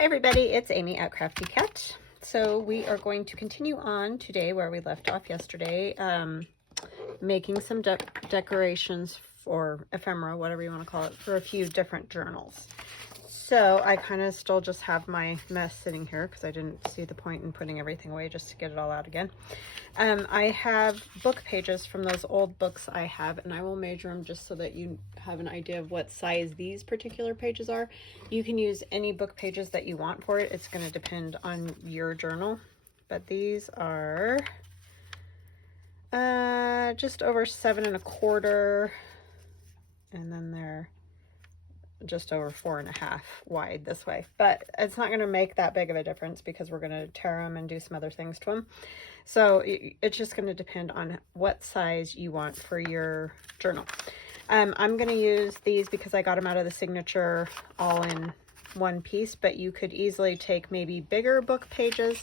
Hi everybody, it's Amy at Crafty Cat. So we are going to continue on today where we left off yesterday, making some decorations for ephemera, whatever you want to call it, for a few different journals. So I kind of still just have my mess sitting here because I didn't see the point in putting everything away just to get it all out again. I have book pages from those old books I have, and I will measure them just so that you have an idea of what size these particular pages are. You can use any book pages that you want for it. It's going to depend on your journal, but these are just over 7 1/4, and then they're just over 4 1/2 wide this way, but it's not going to make that big of a difference because we're going to tear them and do some other things to them. So it's just going to depend on what size you want for your journal. I'm going to use these because I got them out of the Signature all in one piece, but you could easily take maybe bigger book pages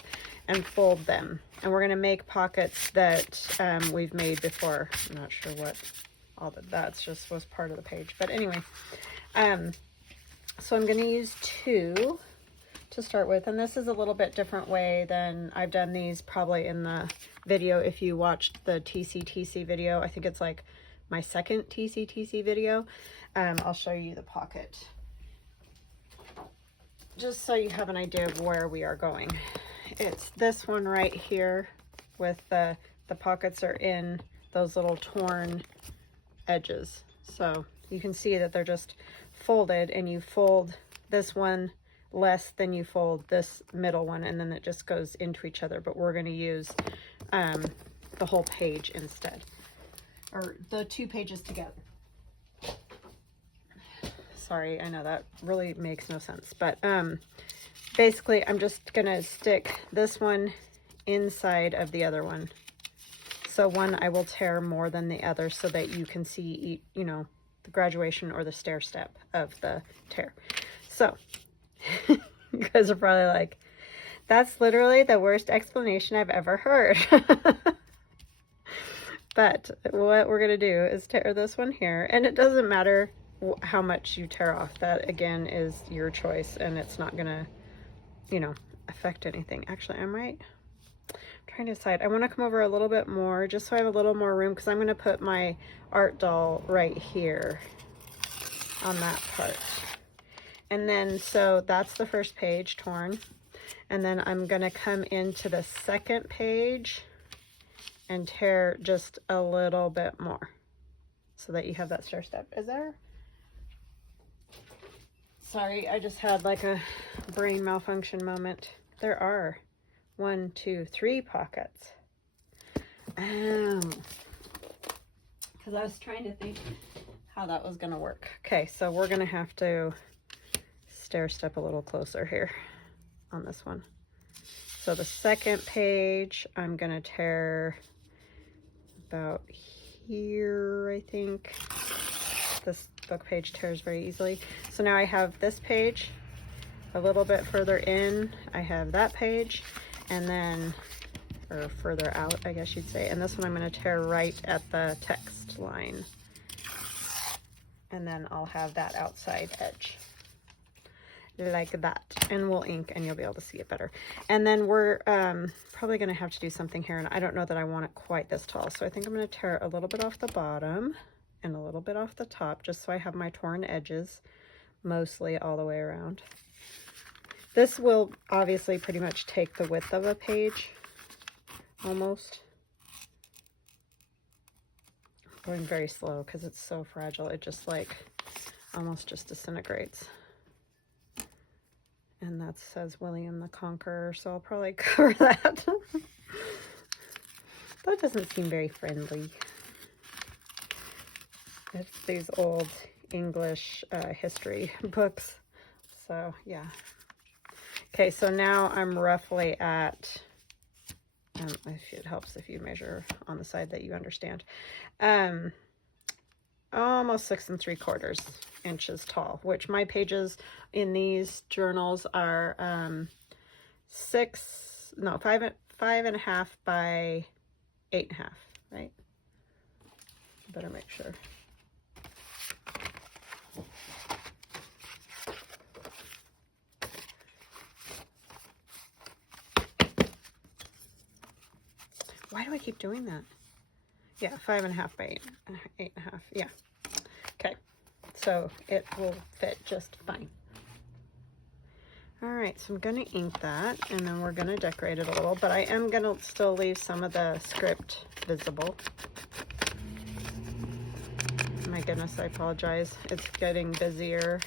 and fold them. And we're going to make pockets that we've made before. I'm not sure what all that's just was part of the page, but anyway. So I'm going to use 2 to start with, and this is a little bit different way than I've done these probably in the video. If you watched the TCTC video, I think it's like my second TCTC video. I'll show you the pocket just so you have an idea of where we are going. It's this one right here with the pockets are in those little torn edges. So you can see that they're just folded, and you fold this one less than you fold this middle one, and then it just goes into each other. But we're going to use the whole page instead, or the 2 pages together. Sorry, I know that really makes no sense, but basically I'm just going to stick this one inside of the other one. So one I will tear more than the other so that you can see, you know, the graduation or the stair step of the tear. So you guys are probably like, that's literally the worst explanation I've ever heard. But what we're going to do is tear this one here, and it doesn't matter how much you tear off. That again is your choice, and it's not going to, you know, affect anything. Actually, I'm trying to decide. I want to come over a little bit more just so I have a little more room, because I'm going to put my art doll right here on that part. And then so that's the first page torn, and then I'm going to come into the second page and tear just a little bit more so that you have that stair step. Is there? Sorry, I just had like a brain malfunction moment. There are 1, 2, 3 pockets. Because I was trying to think how that was going to work. Okay, so we're going to have to stair step a little closer here on this one. So the second page, I'm going to tear about here, I think. This book page tears very easily. So now I have this page a little bit further in. I have that page, and then, or further out, I guess you'd say. And this one I'm going to tear right at the text line. And then I'll have that outside edge like that, and we'll ink and you'll be able to see it better. And then we're probably going to have to do something here, and I don't know that I want it quite this tall, so I think I'm going to tear a little bit off the bottom and a little bit off the top, just so I have my torn edges mostly all the way around. This will obviously pretty much take the width of a page almost. I'm going very slow because it's so fragile. It just like almost just disintegrates. And that says William the Conqueror, so I'll probably cover that. That doesn't seem very friendly. It's these old English history books. So, yeah. Okay, so now I'm roughly at, if it helps if you measure on the side that you understand, almost 6 3/4 inches tall, which my pages in these journals are 5 1/2 by 8 1/2, right? Better make sure. Why do I keep doing that? Yeah, 5.5 by 8.5. Yeah. Okay. So it will fit just fine. All right, so I'm going to ink that, and then we're going to decorate it a little, but I am going to still leave some of the script visible. My goodness, I apologize. It's getting busier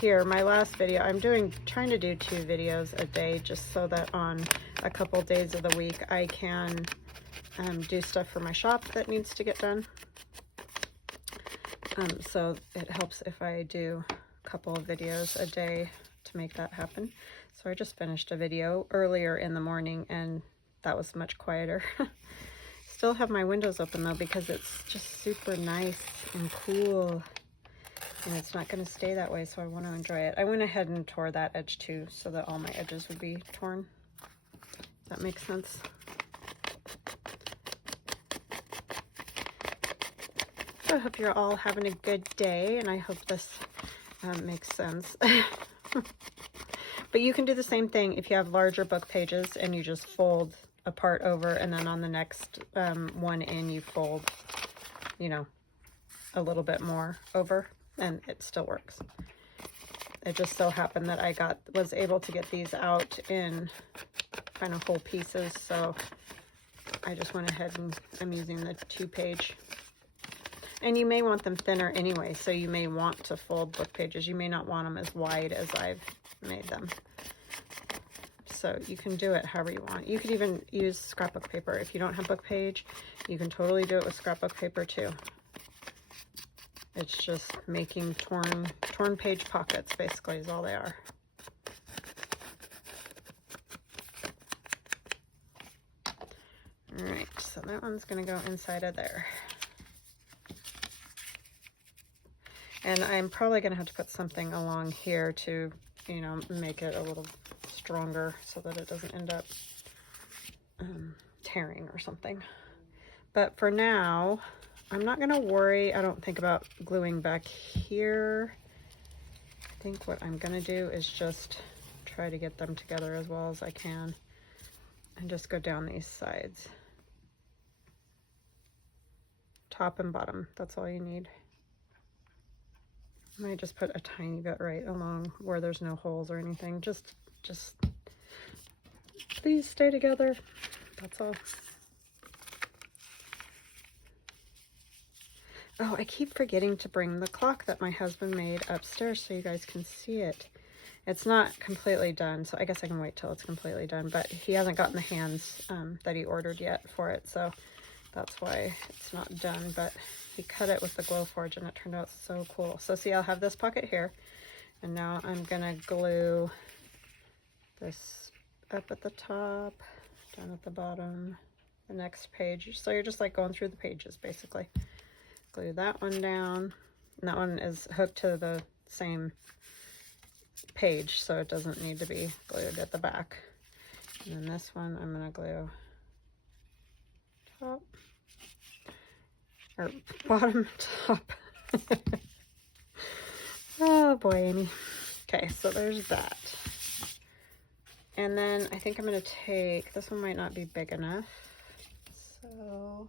here. My last video, I'm trying to do 2 videos a day, just so that on a couple days of the week I can do stuff for my shop that needs to get done. So it helps if I do a couple of videos a day to make that happen. So I just finished a video earlier in the morning, and that was much quieter. Still have my windows open though, because it's just super nice and cool, and it's not going to stay that way, so I want to enjoy it. I went ahead and tore that edge too, so that all my edges would be torn. Does that make sense? So I hope you're all having a good day, and I hope this makes sense. But you can do the same thing if you have larger book pages and you just fold a part over, and then on the next one in you fold, you know, a little bit more over, and it still works. It just so happened that I was able to get these out in kind of whole pieces, so I just went ahead and I'm using the 2-page. And you may want them thinner anyway, so you may want to fold book pages. You may not want them as wide as I've made them. So you can do it however you want. You could even use scrapbook paper. If you don't have book page, you can totally do it with scrapbook paper too. It's just making torn page pockets, basically, is all they are. All right, so that one's gonna go inside of there. And I'm probably going to have to put something along here to, you know, make it a little stronger so that it doesn't end up tearing or something. But for now, I'm not going to worry, I don't think, about gluing back here. I think what I'm going to do is just try to get them together as well as I can and just go down these sides. Top and bottom, that's all you need. I might just put a tiny bit right along where there's no holes or anything. Just please stay together. That's all. Oh, I keep forgetting to bring the clock that my husband made upstairs so you guys can see it. It's not completely done, so I guess I can wait till it's completely done, but he hasn't gotten the hands that he ordered yet for it, so that's why it's not done. But he cut it with the Glowforge and it turned out so cool. So see, I'll have this pocket here, and now I'm gonna glue this up at the top, down at the bottom, the next page. So you're just like going through the pages basically. Glue that one down, and that one is hooked to the same page, so it doesn't need to be glued at the back. And then this one I'm gonna glue top, or bottom, top. Oh boy, Amy. Okay, so there's that. And then I think I'm going to take, this one might not be big enough, so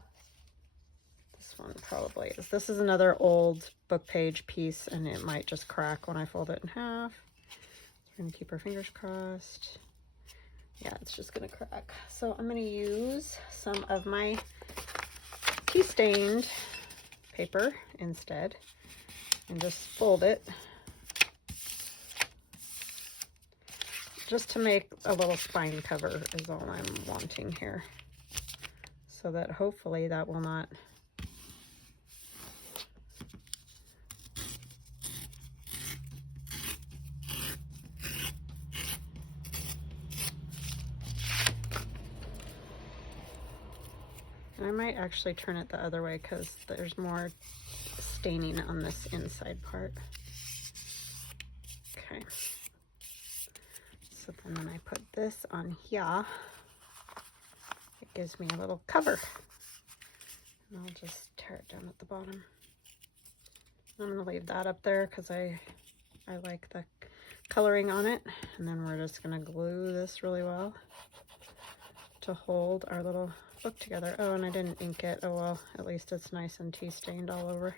this one probably is. This is another old book page piece, and it might just crack when I fold it in half. So we're going to keep our fingers crossed. Yeah, it's just going to crack. So I'm going to use some of my tea stained paper instead and just fold it, just to make a little spine cover is all I'm wanting here, so that hopefully that will not and I might actually turn it the other way because there's more staining on this inside part. Okay. So then when I put this on here, it gives me a little cover. And I'll just tear it down at the bottom. I'm going to leave that up there because I like the coloring on it. And then we're just going to glue this really well to hold our little book together. Oh, and I didn't ink it. Oh well, at least it's nice and tea stained all over.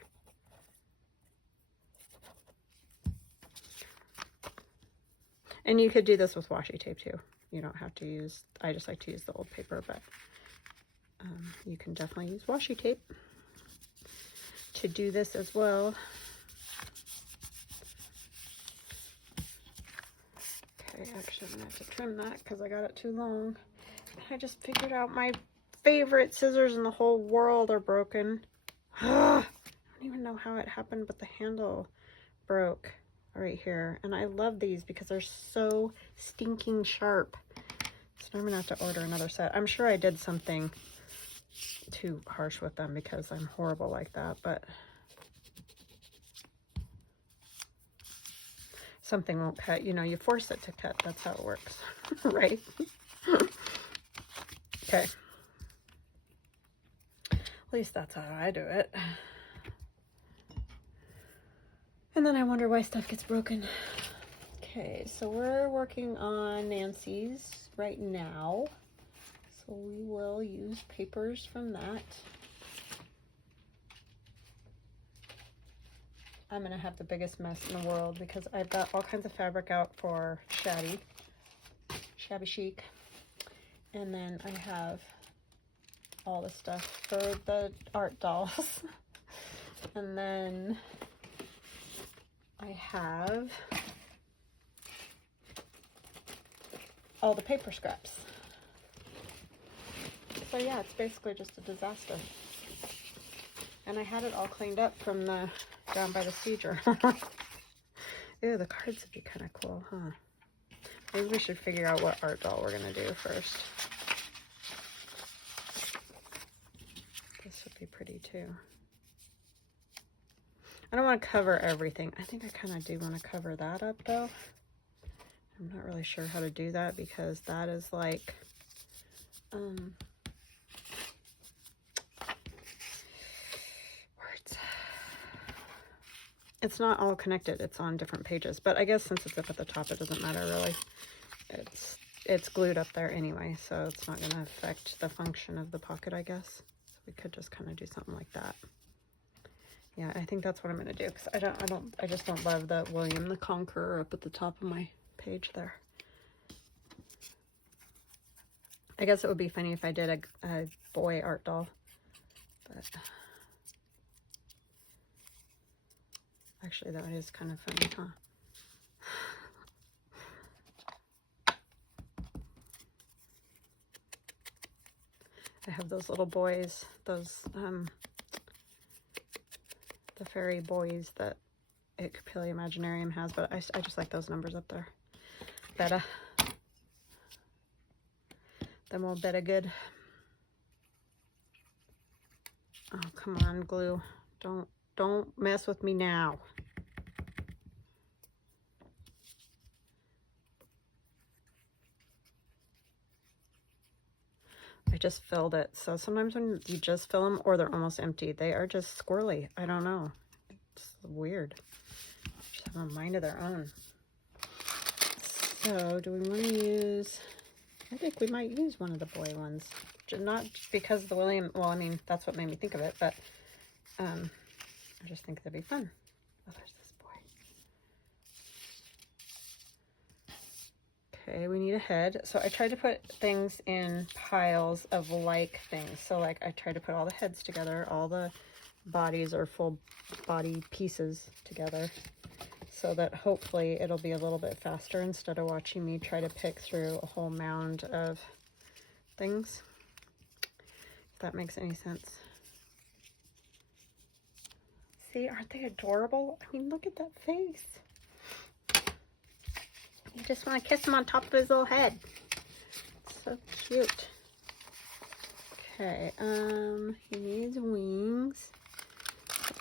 And you could do this with washi tape too. You don't have to use, I just like to use the old paper, but you can definitely use washi tape to do this as well. Okay, actually I'm gonna have to trim that because I got it too long. I just figured out my favorite scissors in the whole world are broken. I don't even know how it happened, but the handle broke right here. And I love these because they're so stinking sharp. So I'm gonna have to order another set. I'm sure I did something too harsh with them because I'm horrible like that, but something won't cut. You know, you force it to cut. That's how it works, right? Okay. At least that's how I do it. And then I wonder why stuff gets broken. Okay, so we're working on Nancy's right now. So we will use papers from that. I'm going to have the biggest mess in the world because I've got all kinds of fabric out for Shabby Chic. And then I have all the stuff for the art dolls. And then I have all the paper scraps. So yeah, it's basically just a disaster. And I had it all cleaned up from the down by the sea journal. Ew, the cards would be kind of cool, huh? Maybe we should figure out what art doll we're gonna do first. This would be pretty too. I don't want to cover everything. I think I kind of do want to cover that up though. I'm not really sure how to do that because that is like words. It's not all connected. It's on different pages, but I guess since it's up at the top, it doesn't matter really. It's glued up there anyway, so it's not going to affect the function of the pocket, I guess. So we could just kind of do something like that. Yeah, I think that's what I'm going to do because I just don't love the William the Conqueror up at the top of my page there. I guess it would be funny if I did a boy art doll, but actually that is kind of funny, huh? I have those little boys, those the fairy boys that Capilli Imaginarium has, but I just like those numbers up there. Better. Them all better good. Oh, come on, glue. Don't mess with me now. I just filled it. So sometimes when you just fill them or they're almost empty, they are just squirrely. I don't know. It's weird. Just have a mind of their own. So do we want to use, I think we might use one of the boy ones. Not because the William, well, I mean, that's what made me think of it, but I just think that'd be fun. Oh, there's this boy. Okay, we need a head. So I tried to put things in piles of like things. So like I tried to put all the heads together, all the bodies or full body pieces together, so that hopefully it'll be a little bit faster instead of watching me try to pick through a whole mound of things. If that makes any sense. See, aren't they adorable? I mean, look at that face. You just want to kiss him on top of his little head. So cute. Okay, he needs wings.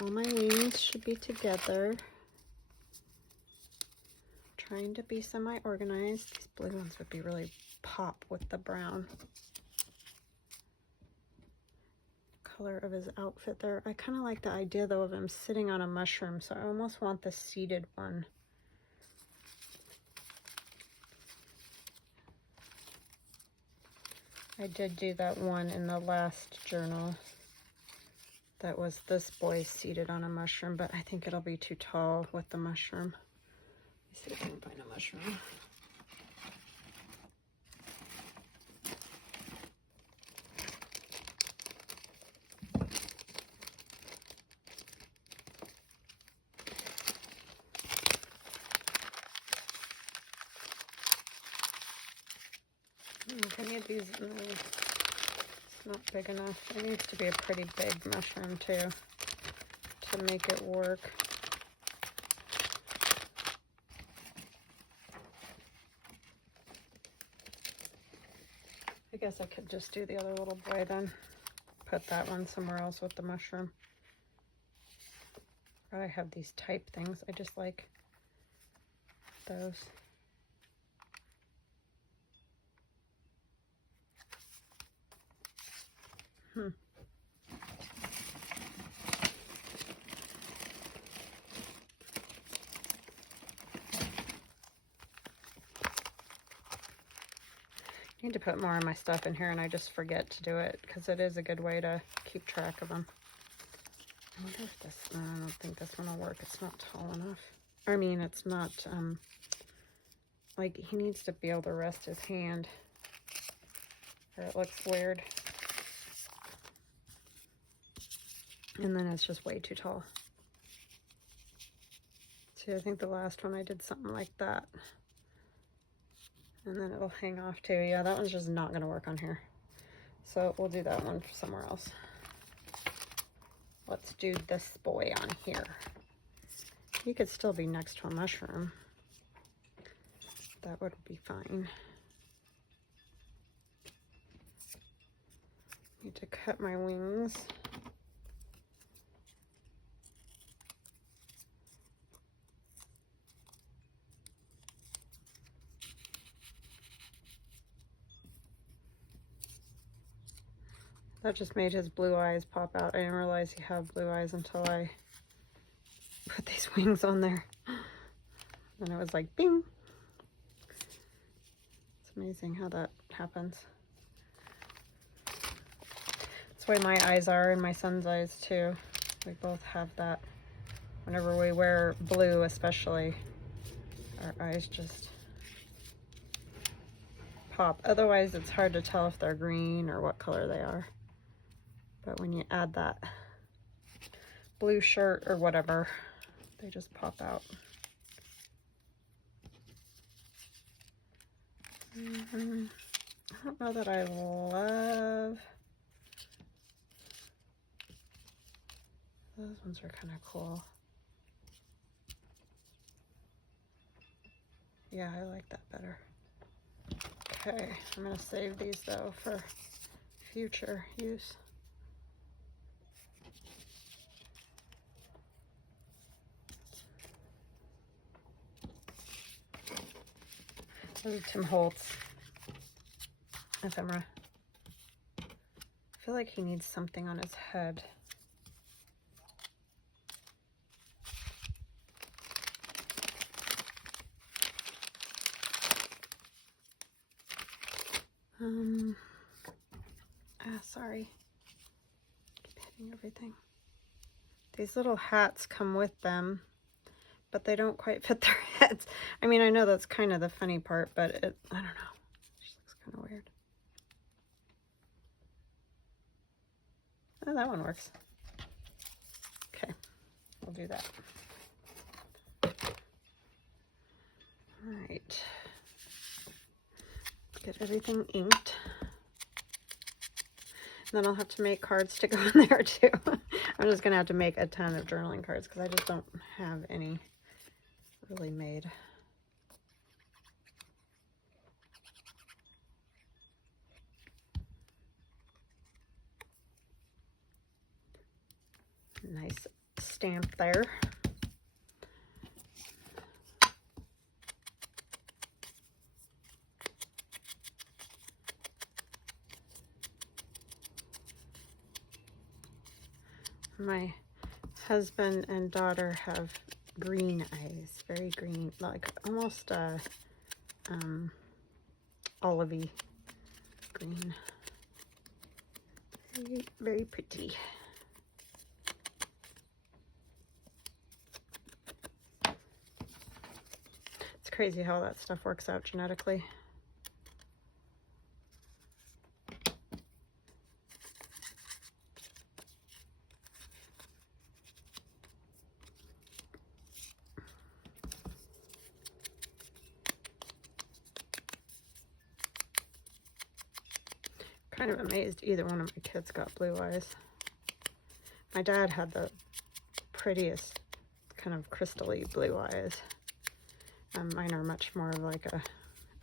All my wings should be together. Trying to be semi-organized. These blue ones would be really pop with the brown. Color of his outfit there. I kind of like the idea though of him sitting on a mushroom, so I almost want the seated one. I did do that one in the last journal. That was this boy seated on a mushroom, but I think it'll be too tall with the mushroom. Let me see if I can find a mushroom. I need these. It's not big enough. It needs to be a pretty big mushroom too to make it work. I guess I could just do the other little boy then. Put that one somewhere else with the mushroom. I have these type things. I just like those. I need to put more of my stuff in here, and I just forget to do it because it is a good way to keep track of them. I wonder if this, no, I don't think this one will work. It's not tall enough. I mean, it's not, like, he needs to be able to rest his hand, or it looks weird. And then it's just way too tall. See, I think the last one I did something like that. And then it'll hang off too. Yeah, that one's just not going to work on here. So we'll do that one somewhere else. Let's do this boy on here. He could still be next to a mushroom. That would be fine. Need to cut my wings. That just made his blue eyes pop out. I didn't realize he had blue eyes until I put these wings on there. And it was like, bing. It's amazing how that happens. That's the way my eyes are, and my son's eyes too. We both have that. Whenever we wear blue especially, our eyes just pop. Otherwise, it's hard to tell if they're green or what color they are. But when you add that blue shirt or whatever, they just pop out. I don't know that I love. Those ones are kind of cool. Yeah, I like that better. Okay, I'm going to save these though for future use. Those are Tim Holtz ephemera. I feel like he needs something on his head. Sorry. Keep hitting everything. These little hats come with them, but they don't quite fit their heads. I mean, I know that's kind of the funny part, but I don't know. It just looks kind of weird. Oh, that one works. Okay, we'll do that. All right. Get everything inked. And then I'll have to make cards to go in there too. I'm just going to have to make a ton of journaling cards because I just don't have any really made. Nice stamp there. My husband and daughter have green eyes, very green, like almost olivey green. Very, very pretty. It's crazy how that stuff works out genetically. Kind of amazed either one of my kids got blue eyes. My dad had the prettiest kind of crystally blue eyes. Mine are much more like a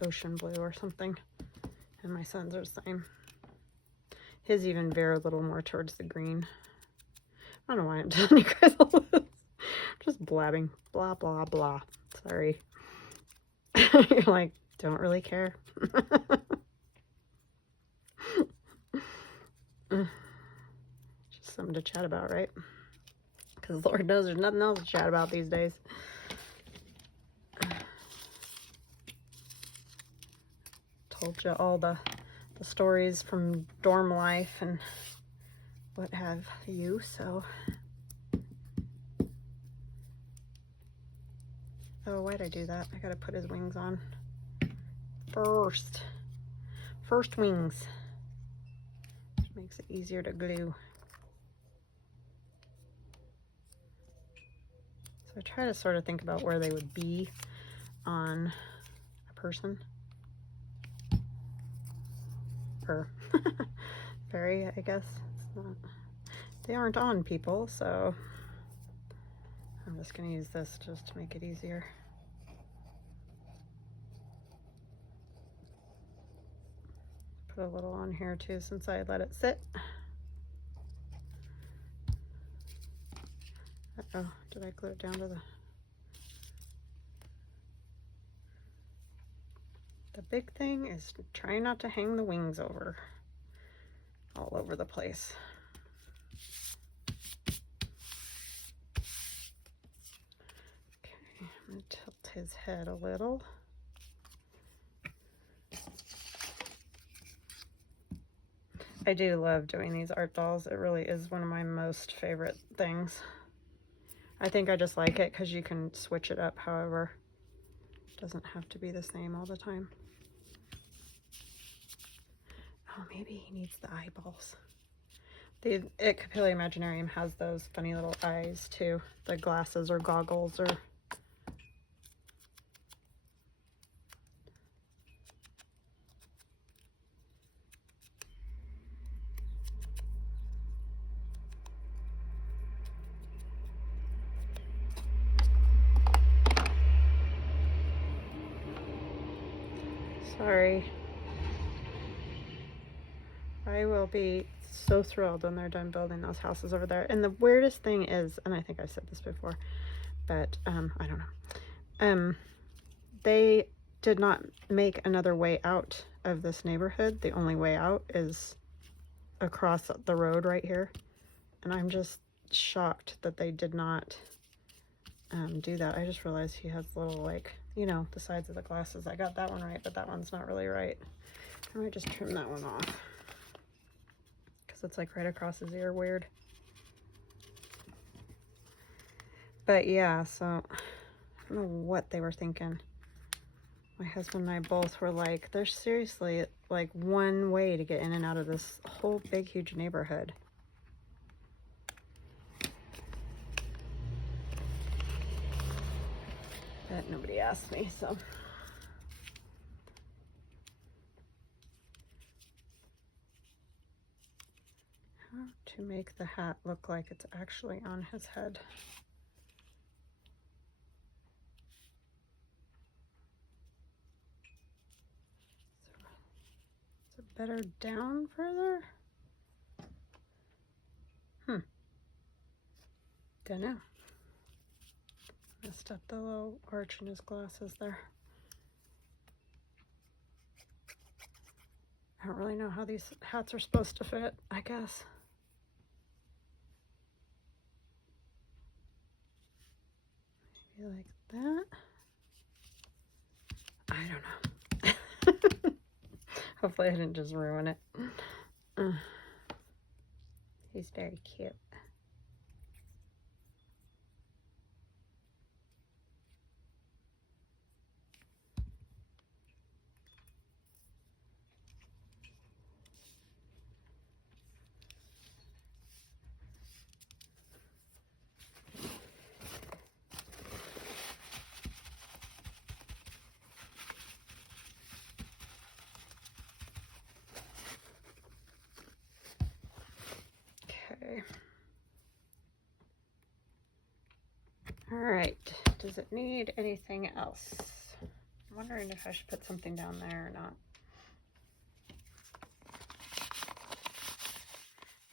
ocean blue or something. And my son's are the same. His even veer a little more towards the green. I don't know why I'm telling you guys all this. Just blabbing. Blah, blah, blah. Sorry. You're like, don't really care. Just something to chat about, right? Because Lord knows there's nothing else to chat about these days. Told you all the stories from dorm life and what have you, so. Oh, why'd I do that? I gotta put his wings on first. First wings. Makes it easier to glue. So I try to sort of think about where they would be on a person. Or fairy, I guess. It's not, they aren't on people, so I'm just going to use this just to make it easier. Put a little on here too since I let it sit. Uh-oh, did I glue it down to the big thing is try not to hang the wings all over the place. Okay, I'm going to tilt his head a little. I do love doing these art dolls. It really is one of my most favorite things. I think I just like it because you can switch it up however. It doesn't have to be the same all the time. Oh, maybe he needs the eyeballs. The Capilli Imaginarium has those funny little eyes too. The glasses or goggles or... Sorry. I will be so thrilled when they're done building those houses over there. And the weirdest thing is, and I think I said this before, but I don't know. They did not make another way out of this neighborhood. The only way out is across the road right here. And I'm just shocked that they did not do that. I just realized he has little, like, you know, the sides of the glasses. I got that one right, but that one's not really right. I might just trim that one off because it's like right across his ear. Weird. But yeah, so I don't know what they were thinking. My husband and I both were like, there's seriously like one way to get in and out of this whole big, huge neighborhood. But nobody asked me, so. How to make the hat look like it's actually on his head. Is it better down further? Don't know. Messed up the little arch in his glasses there. I don't really know how these hats are supposed to fit, I guess. Maybe like that. I don't know. Hopefully I didn't just ruin it. He's very cute. Okay. All right. Does it need anything else? I'm wondering if I should put something down there or not.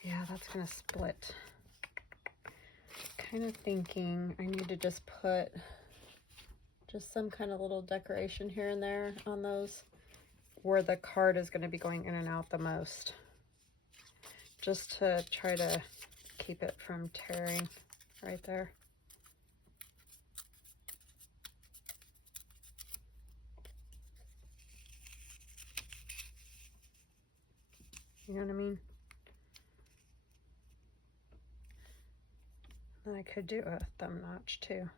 Yeah, that's gonna split. Kind of thinking I need to just put just some kind of little decoration here and there on those where the card is going to be going in and out the most, just to try to keep it from tearing right there. You know what I mean? Then I could do a thumb notch too,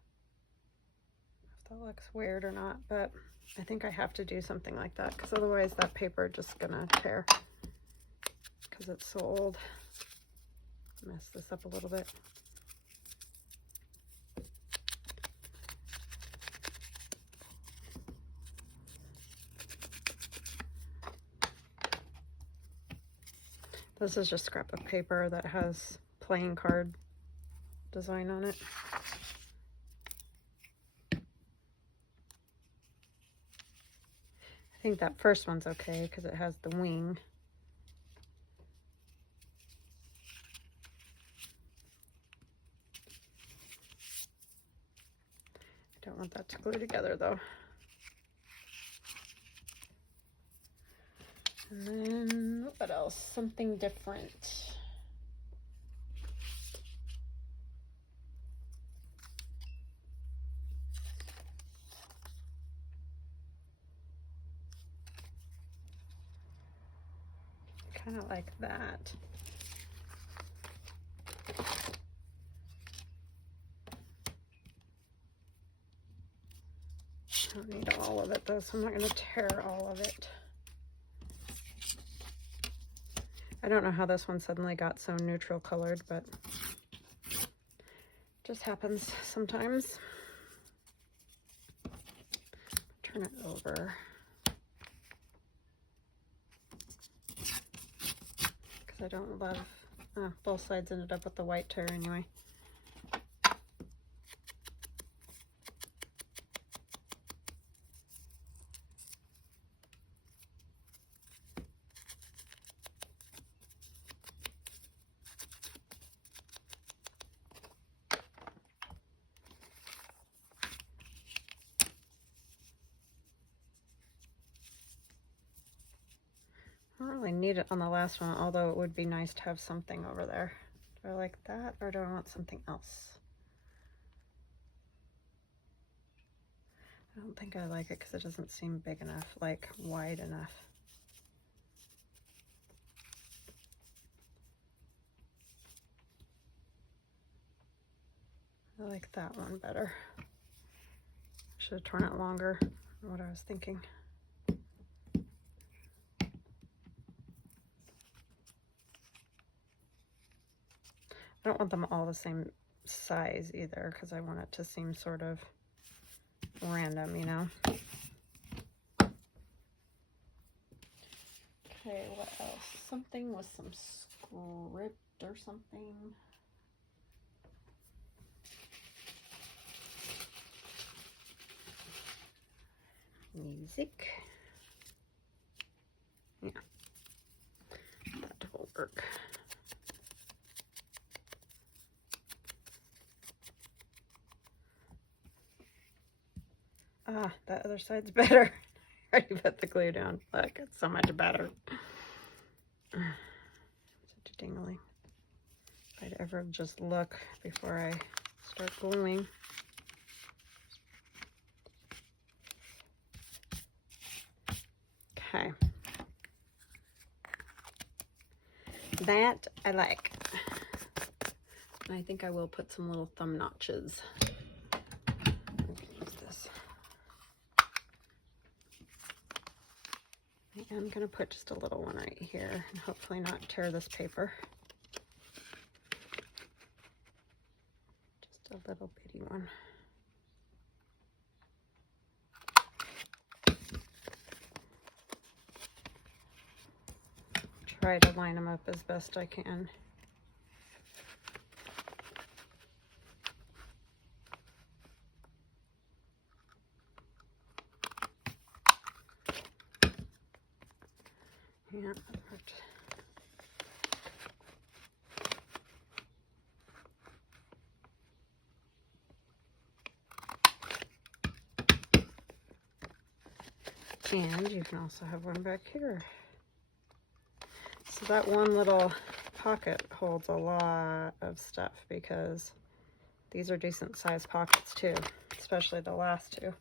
if that looks weird or not, but I think I have to do something like that because otherwise that paper just gonna tear because it's so old. Mess this up a little bit. This is just scrapbook paper that has playing card design on it. I think that first one's okay because it has the wing. I don't want that to glue together though. And then what else? Something different. Kind of like that. I don't need all of it though, so I'm not going to tear all of it. I don't know how this one suddenly got so neutral colored, but it just happens sometimes. Turn it over. Because I don't love, both sides ended up with the white tear anyway. I don't really need it on the last one, although it would be nice to have something over there. Do I like that or do I want something else? I don't think I like it because it doesn't seem big enough, like wide enough. I like that one better. Should have torn it longer, what I was thinking. I don't want them all the same size either because I want it to seem sort of random, you know. Okay, what else? Something with some script or something. Music. Yeah, that will work. Ah, that other side's better. I already put the glue down. Look, it's so much better. Such a dingling. If I'd ever just look before I start gluing. Okay. That I like. And I think I will put some little thumb notches. We can use this. I am going to put just a little one right here and hopefully not tear this paper. Just a little bitty one. Try to line them up as best I can. Yeah, perfect. And you can also have one back here. So that one little pocket holds a lot of stuff because these are decent sized pockets too, especially the last two.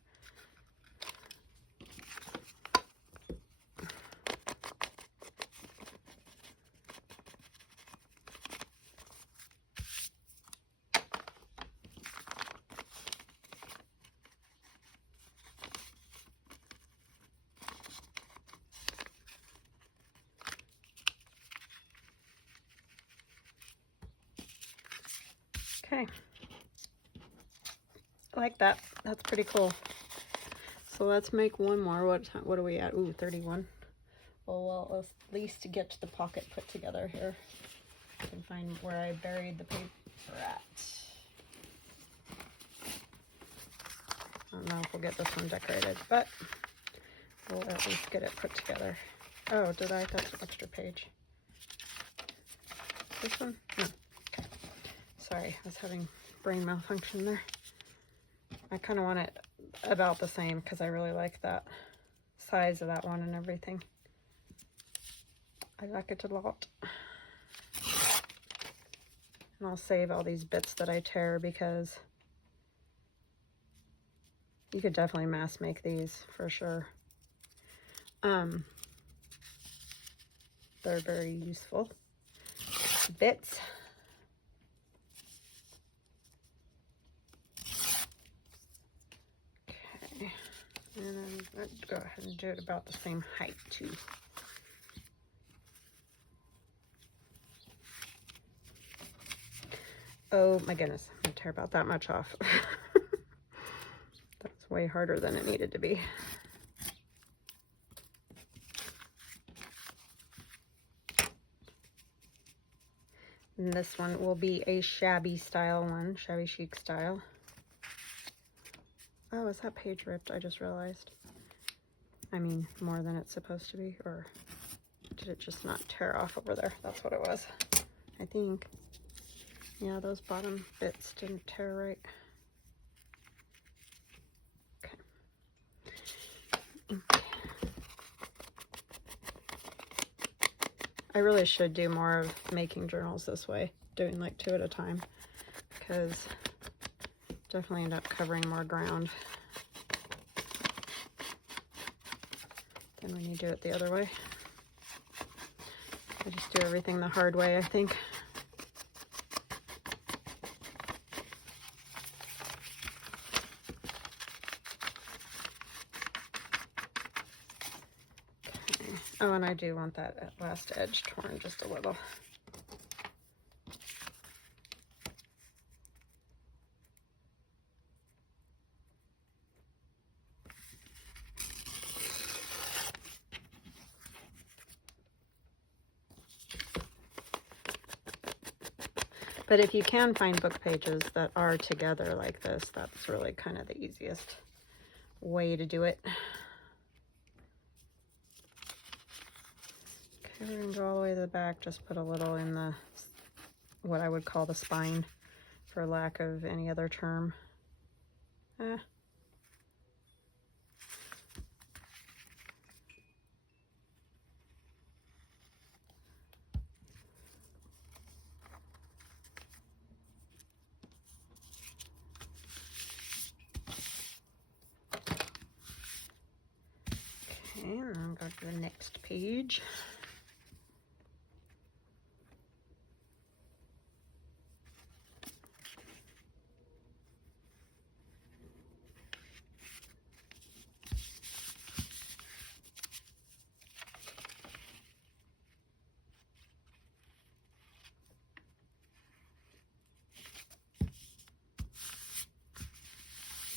Okay, I like that. That's pretty cool. So let's make one more. What are we at? Ooh, 31. Well, let's at least get to the pocket put together here. I can find where I buried the paper at. I don't know if we'll get this one decorated, but we'll at least get it put together. Oh, did I? That's an extra page. This one? No. Okay. Sorry, I was having brain malfunction there. I kind of want it about the same because I really like that size of that one and everything. I like it a lot. And I'll save all these bits that I tear because you could definitely mass make these for sure. They're very useful bits. Okay, and then let's go ahead and do it about the same height too. Oh my goodness, I'm gonna tear about that much off. That's way harder than it needed to be. And this one will be a shabby style one, shabby chic style. Oh, is that page ripped? I just realized. I mean, more than it's supposed to be, or did it just not tear off over there? That's what it was, I think. Yeah, those bottom bits didn't tear right. Okay. I really should do more of making journals this way, doing like 2 at a time, because definitely end up covering more ground than when you do it the other way. I just do everything the hard way, I think. Okay. Oh, and I do want that last edge torn just a little. But if you can find book pages that are together like this, that's really kind of the easiest way to do it. Okay, we're going to go all the way to the back, just put a little in the, what I would call the spine, for lack of any other term. Okay, and then go to the next page.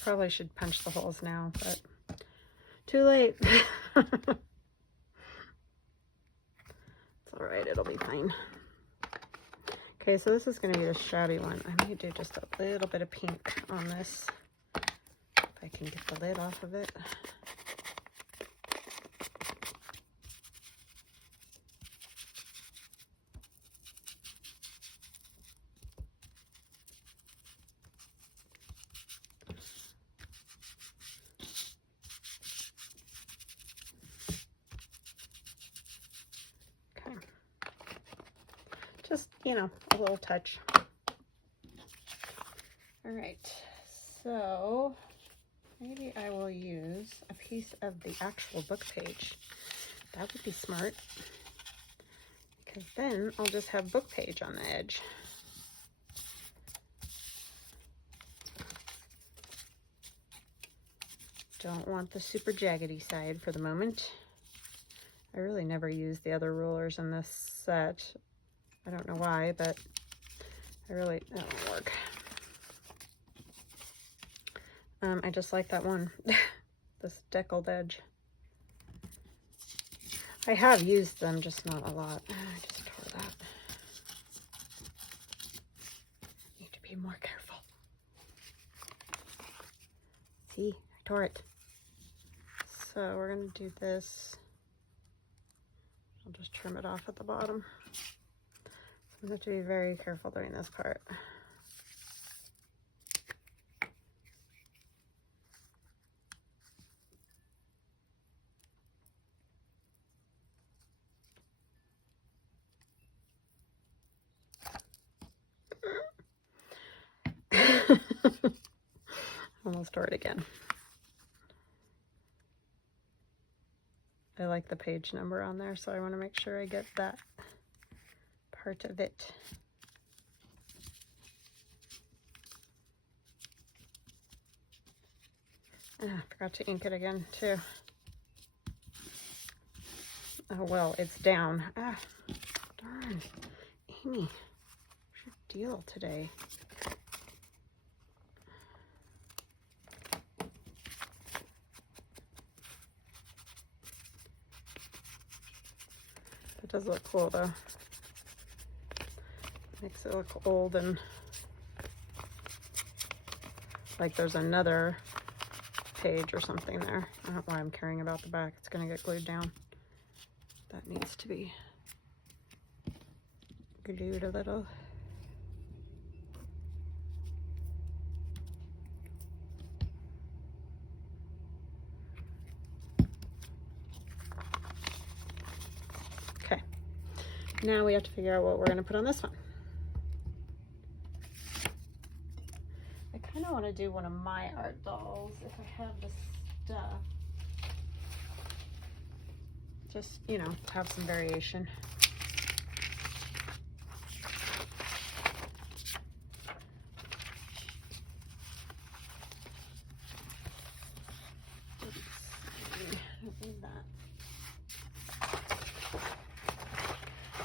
probably should punch the holes now, but too late. It's all right, it'll be fine. Okay, so this is going to be the shabby one. I may do just a little bit of pink on this, if I can get the lid off of it. Just, you know, a little touch. All right, so maybe I will use a piece of the actual book page. That would be smart, because then I'll just have book page on the edge. Don't want the super jaggedy side for the moment. I really never use the other rulers in this set. I don't know why, but that won't work. I just like that one, this deckled edge. I have used them, just not a lot. I just tore that. Need to be more careful. See, I tore it. So we're gonna do this. I'll just trim it off at the bottom. I'm going to be very careful doing this part. Almost tore it again. I like the page number on there, so I want to make sure I get that part of it. I forgot to ink it again too. Oh well, it's down. Darn. Amy, what's your deal today? It does look cool though. Makes it look old and like there's another page or something there. I don't know why I'm caring about the back. It's going to get glued down. That needs to be glued a little. Okay. Now we have to figure out what we're going to put on this one. I kind of want to do one of my art dolls if I have the stuff. Just, you know, have some variation. Oops, I don't need that.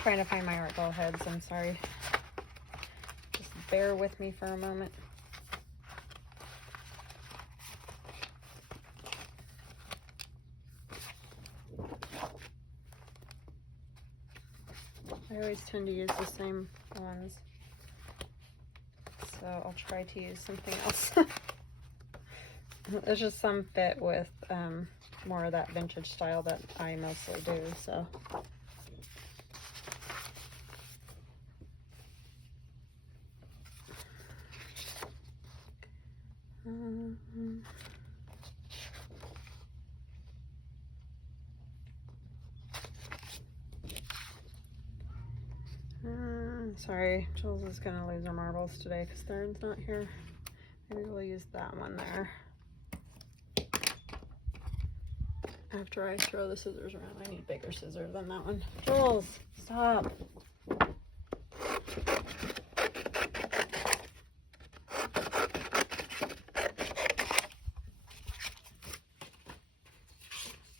Trying to find my art doll heads, I'm sorry. Just bear with me for a moment. I always tend to use the same ones, so I'll try to use something else. There's just some fit with more of that vintage style that I mostly do, so. Sorry, Jules is gonna lose her marbles today because Theron's not here. Maybe we'll use that one there. After I throw the scissors around, I need bigger scissors than that one. Jules, stop.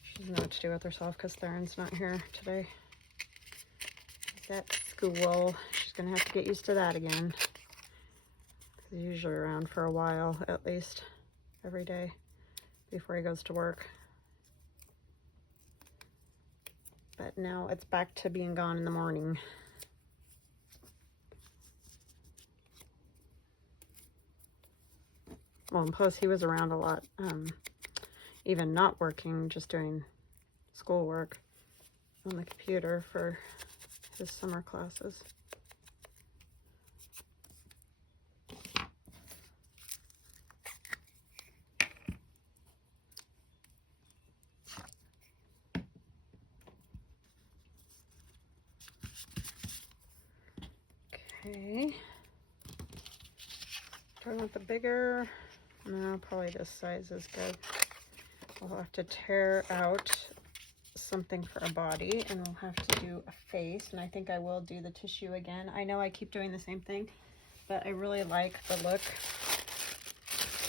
She doesn't know what to do with herself because Theron's not here today. He's at school. She's gonna have to get used to that again. He's usually around for a while, at least. every day before he goes to work. But now it's back to being gone in the morning. Well, and plus he was around a lot, even not working, just doing schoolwork on the computer for his summer classes. Okay. Do I want the bigger? No, probably this size is good. We'll have to tear out something for a body, and we'll have to do a face, and I think I will do the tissue again. I know I keep doing the same thing, but I really like the look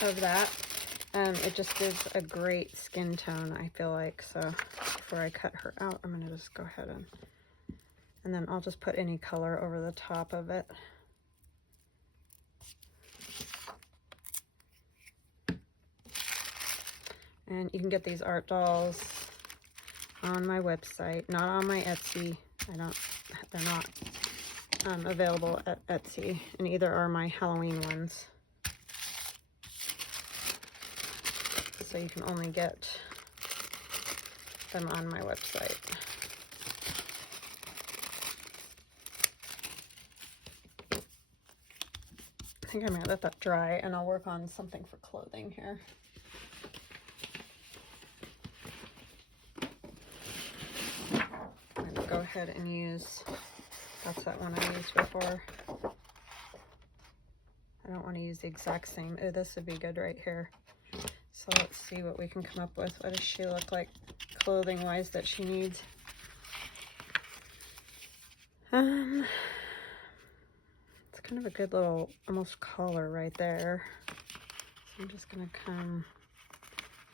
of that. It just gives a great skin tone, I feel like. So before I cut her out, I'm gonna just go ahead and then I'll just put any color over the top of it. And you can get these art dolls on my website, not on my Etsy. They're not available at Etsy, and either are my Halloween ones. So you can only get them on my website. I think I'm gonna let that dry, and I'll work on something for clothing here. I'm gonna go ahead and use, that's that one I used before. I don't want to use the exact same. Oh, this would be good right here. So let's see what we can come up with. What does she look like clothing wise that she needs? It's kind of a good little almost collar right there. So I'm just gonna come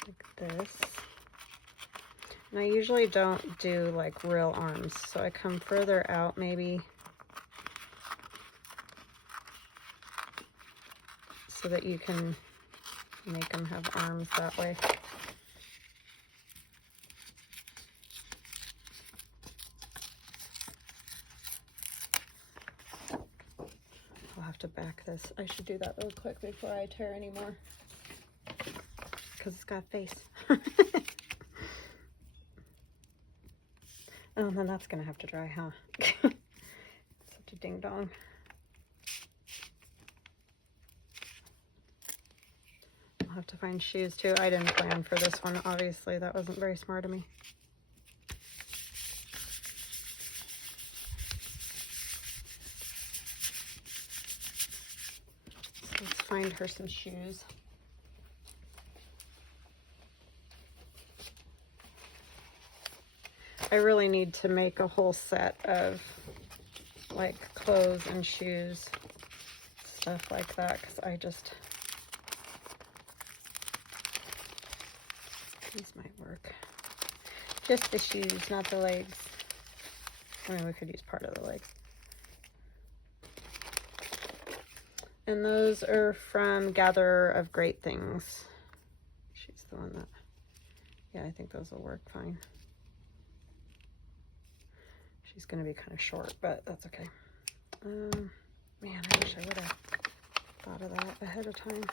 like this. And I usually don't do like real arms, so I come further out maybe so that you can make them have arms that way. I'll have to back this. I should do that real quick before I tear any more, because it's got a face. Oh, then that's gonna have to dry, huh? Such a ding dong. I'll have to find shoes too. I didn't plan for this one, obviously. That wasn't very smart of me. So let's find her some shoes. I really need to make a whole set of like clothes and shoes, stuff like that, because I just, these might work. Just the shoes, not the legs. I mean, we could use part of the legs. And those are from Gatherer of Great Things. She's the one that, yeah, I think those will work fine. She's going to be kind of short, but that's okay. Man, I wish I would have thought of that ahead of time.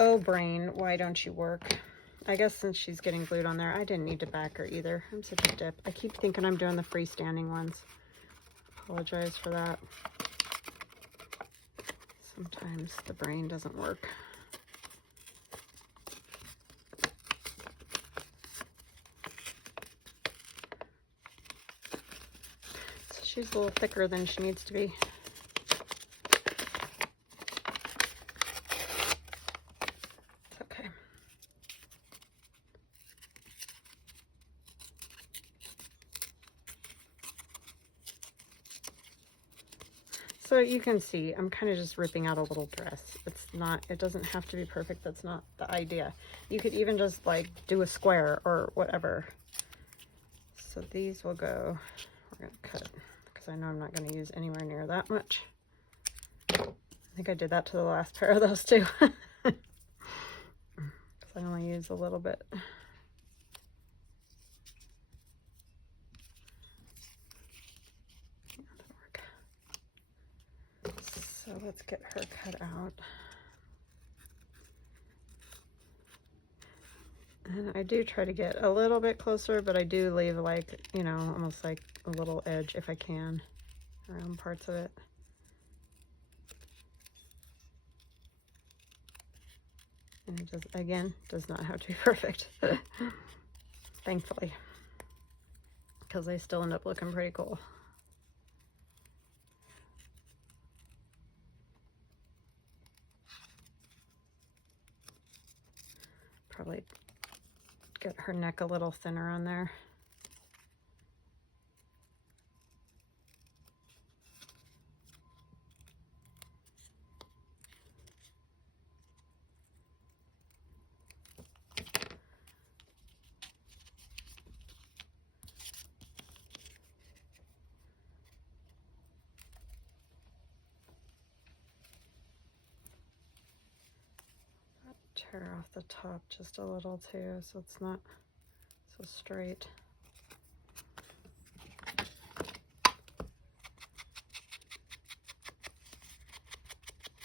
Oh, brain, why don't you work? I guess since she's getting glued on there, I didn't need to back her either. I'm such a dip. I keep thinking I'm doing the freestanding ones. Apologize for that. Sometimes the brain doesn't work. She's a little thicker than she needs to be. It's okay. So you can see, I'm kind of just ripping out a little dress. It's not, it doesn't have to be perfect. That's not the idea. You could even just like do a square or whatever. So these will go, we're gonna cut, because I know I'm not gonna use anywhere near that much. I think I did that to the last pair of those too. Because I only used a little bit. So let's get her cut out. And I do try to get a little bit closer, but I do leave like, you know, almost like a little edge if I can around parts of it. And it just, again, does not have to be perfect, thankfully, because they still end up looking pretty cool. Probably get her neck a little thinner on there. Tear off the top just a little too, so it's not so straight.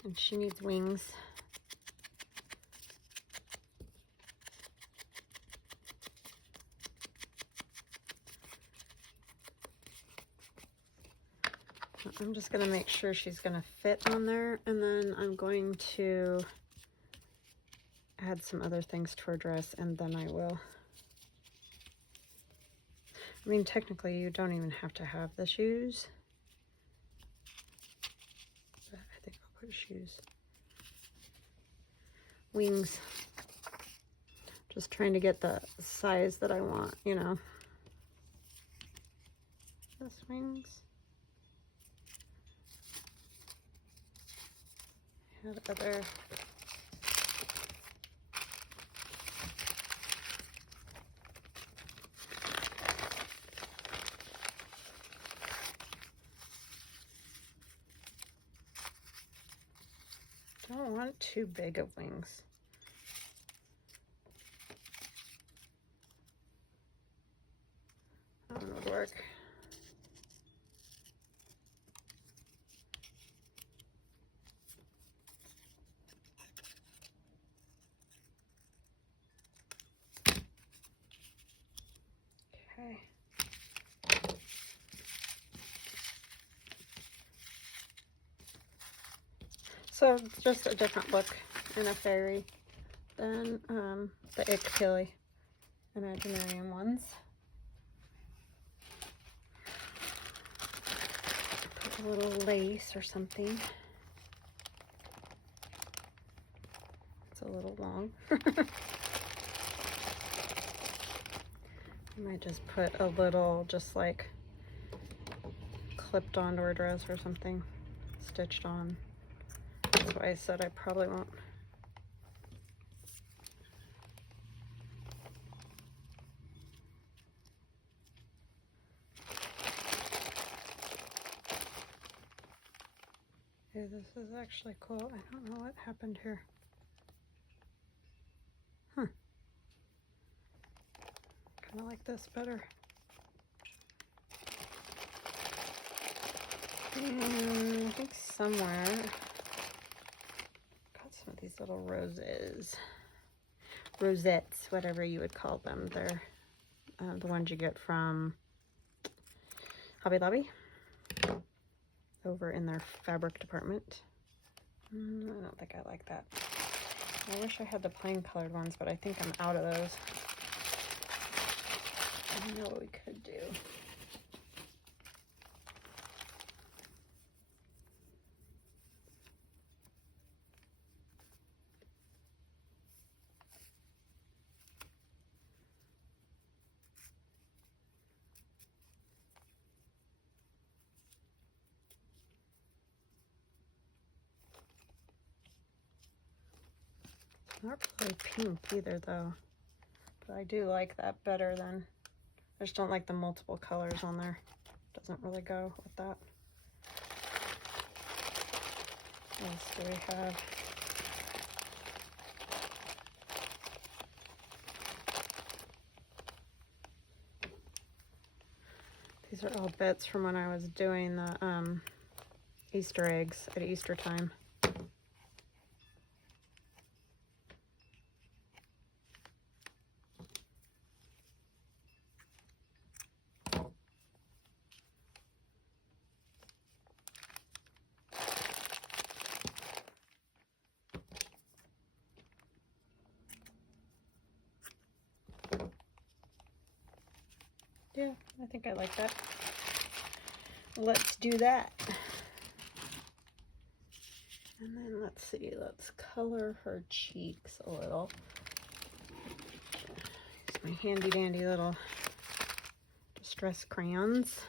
And she needs wings. I'm just going to make sure she's going to fit on there, and then I'm going to add some other things to her dress, and then I will. I mean, technically you don't even have to have the shoes, but I think I'll put shoes. Wings. Just trying to get the size that I want, you know. This wings. Add other. Don't want too big of wings. That one would work. Okay. So just a different look in a fairy than the Ickpilly Imaginarium ones. Put a little lace or something. It's a little long. I might just put a little, just like clipped onto her dress or something, stitched on. That's why I said I probably won't. Okay, this is actually cool. I don't know what happened here. Huh. Kind of like this better. And I think somewhere got some of these little roses. Rosettes, whatever you would call them. They're the ones you get from Hobby Lobby over in their fabric department. I don't think I like that. I wish I had the plain colored ones, but I think I'm out of those. I know what we could do. Not really pink either though, but I do like that better than, I just don't like the multiple colors on there. Doesn't really go with that. What else do we have? These are all bits from when I was doing the Easter eggs at Easter time. Yeah, I think I like that. Let's do that. And then let's see, let's color her cheeks a little. Use my handy dandy little distress crayons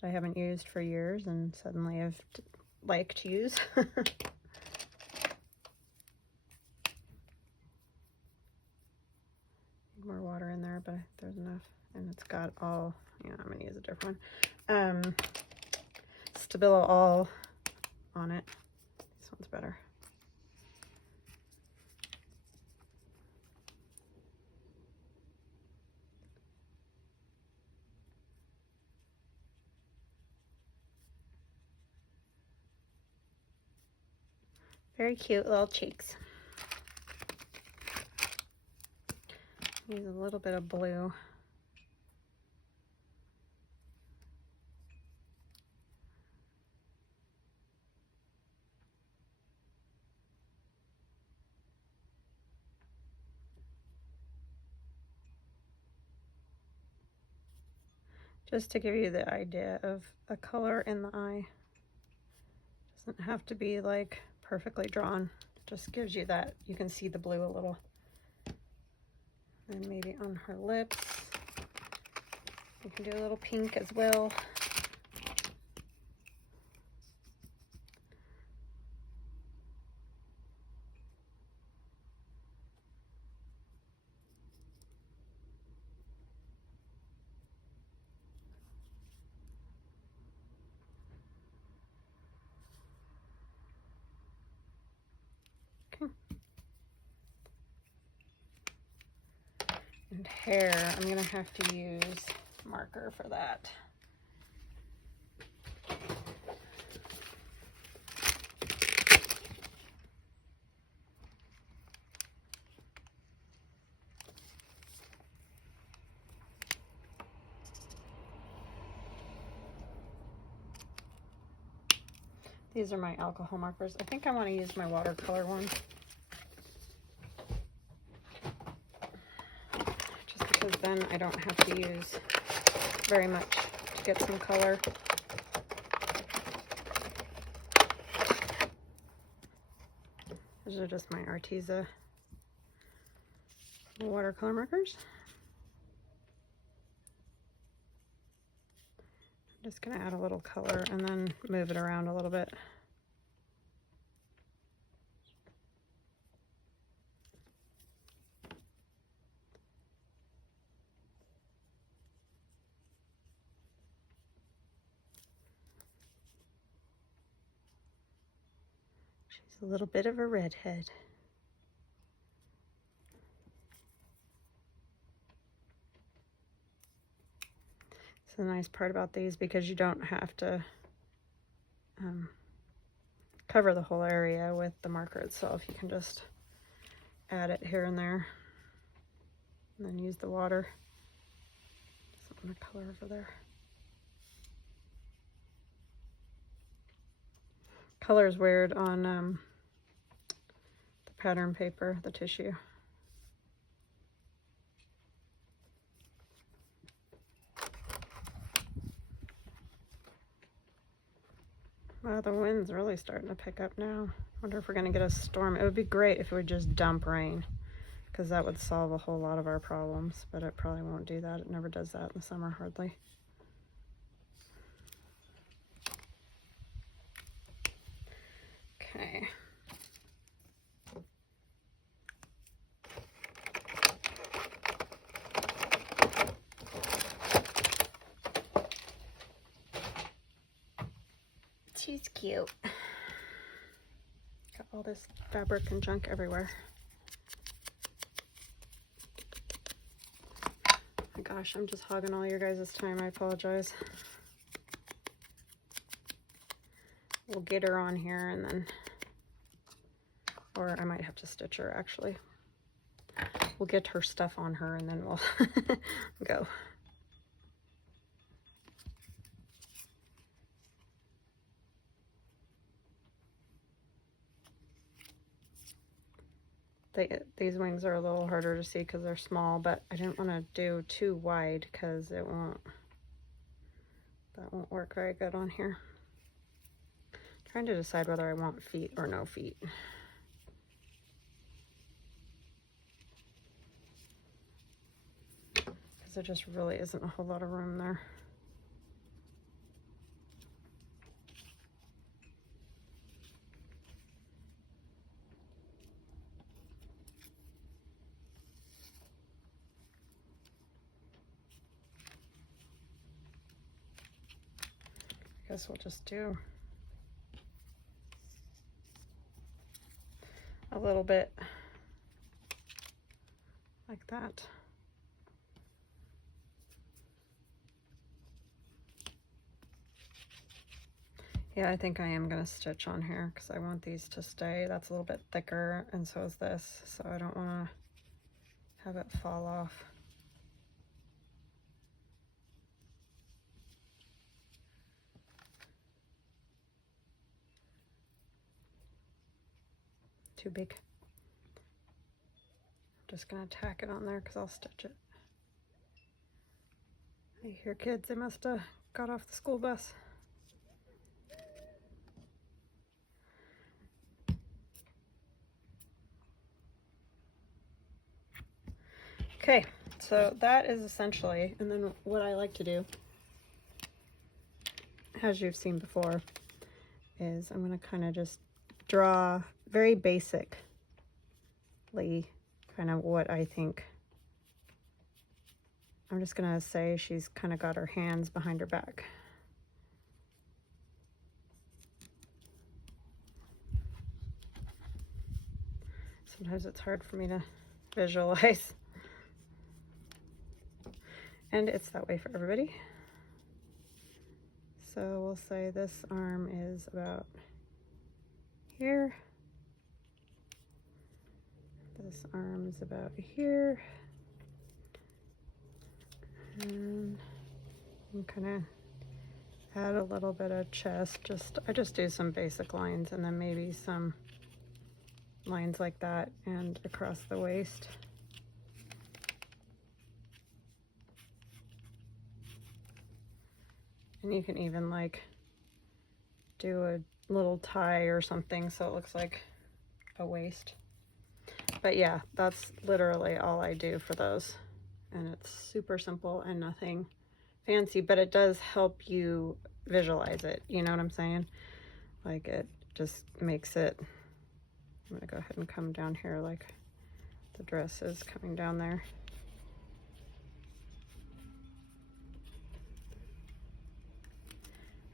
that I haven't used for years and suddenly I've liked to use. More water in there, but there's enough. And it's got all, yeah, I'm gonna use a different one. Stabilo all on it. This one's better. Very cute little cheeks. Use a little bit of blue. Just to give you the idea of a color in the eye. Doesn't have to be like perfectly drawn. It just gives you that. You can see the blue a little. And maybe on her lips. You can do a little pink as well. Okay. And hair, I'm gonna have to use marker for that. These are my alcohol markers. I think I want to use my watercolor one. Just because then I don't have to use very much to get some color. These are just my Arteza watercolor markers. I'm just going to add a little color and then move it around a little bit. She's a little bit of a redhead. It's the nice part about these because you don't have to cover the whole area with the marker itself. You can just add it here and there and then use the water. Just want to color over there. Color is weird on the pattern paper, the tissue. Wow, the wind's really starting to pick up now. Wonder if we're gonna get a storm. It would be great if it would just dump rain, because that would solve a whole lot of our problems, but it probably won't do that. It never does that in the summer, hardly. Okay. She's cute. all this fabric and junk everywhere. Oh my gosh, I'm just hogging all your guys' time. I apologize. We'll get her on here and then, or I might have to stitch her actually. We'll get her stuff on her and then we'll go. These wings are a little harder to see because they're small, but I didn't want to do too wide because that won't work very good on here. Trying to decide whether I want feet or no feet. Because there just really isn't a whole lot of room there. I guess we'll just do a little bit like that. Yeah, I think I am going to stitch on here because I want these to stay. That's a little bit thicker, and so is this, so I don't want to have it fall off. Too big. I'm just going to tack it on there because I'll stitch it. I hear kids, they must have got off the school bus. Okay, so that is essentially, and then what I like to do, as you've seen before, is I'm going to kind of just draw very basically kind of what I think. I'm just going to say she's kind of got her hands behind her back. Sometimes it's hard for me to visualize. And it's that way for everybody. So we'll say this arm is about here. This arm is about here. And I'm kind of add a little bit of chest. I just do some basic lines and then maybe some lines like that and across the waist. And you can even like do a little tie or something so it looks like a waist. But yeah, that's literally all I do for those. And it's super simple and nothing fancy, but it does help you visualize it. You know what I'm saying? Like it just makes it, I'm gonna go ahead and come down here like the dress is coming down there.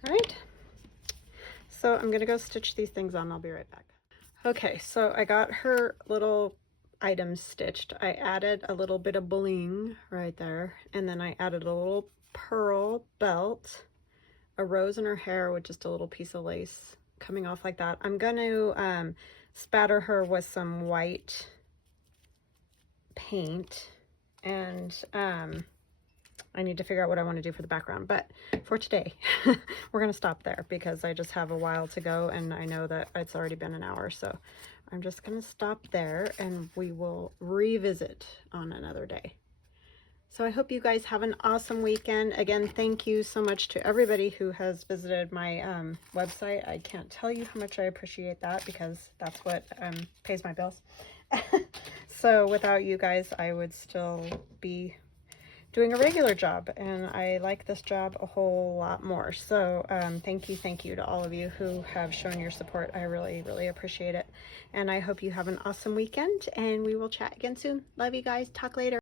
All right, so I'm gonna go stitch these things on. I'll be right back. Okay, so I got her little items stitched. I added a little bit of bling right there, and then I added a little pearl belt, a rose in her hair with just a little piece of lace coming off like that. I'm going to spatter her with some white paint, and I need to figure out what I want to do for the background, but for today we're going to stop there because I just have a while to go and I know that it's already been an hour, so I'm just going to stop there and we will revisit on another day. So I hope you guys have an awesome weekend. Again, thank you so much to everybody who has visited my website. I can't tell you how much I appreciate that because that's what pays my bills. So without you guys, I would still be doing a regular job, and I like this job a whole lot more. So thank you to all of you who have shown your support. I really appreciate it, and I hope you have an awesome weekend, and we will chat again soon. Love you guys. Talk later.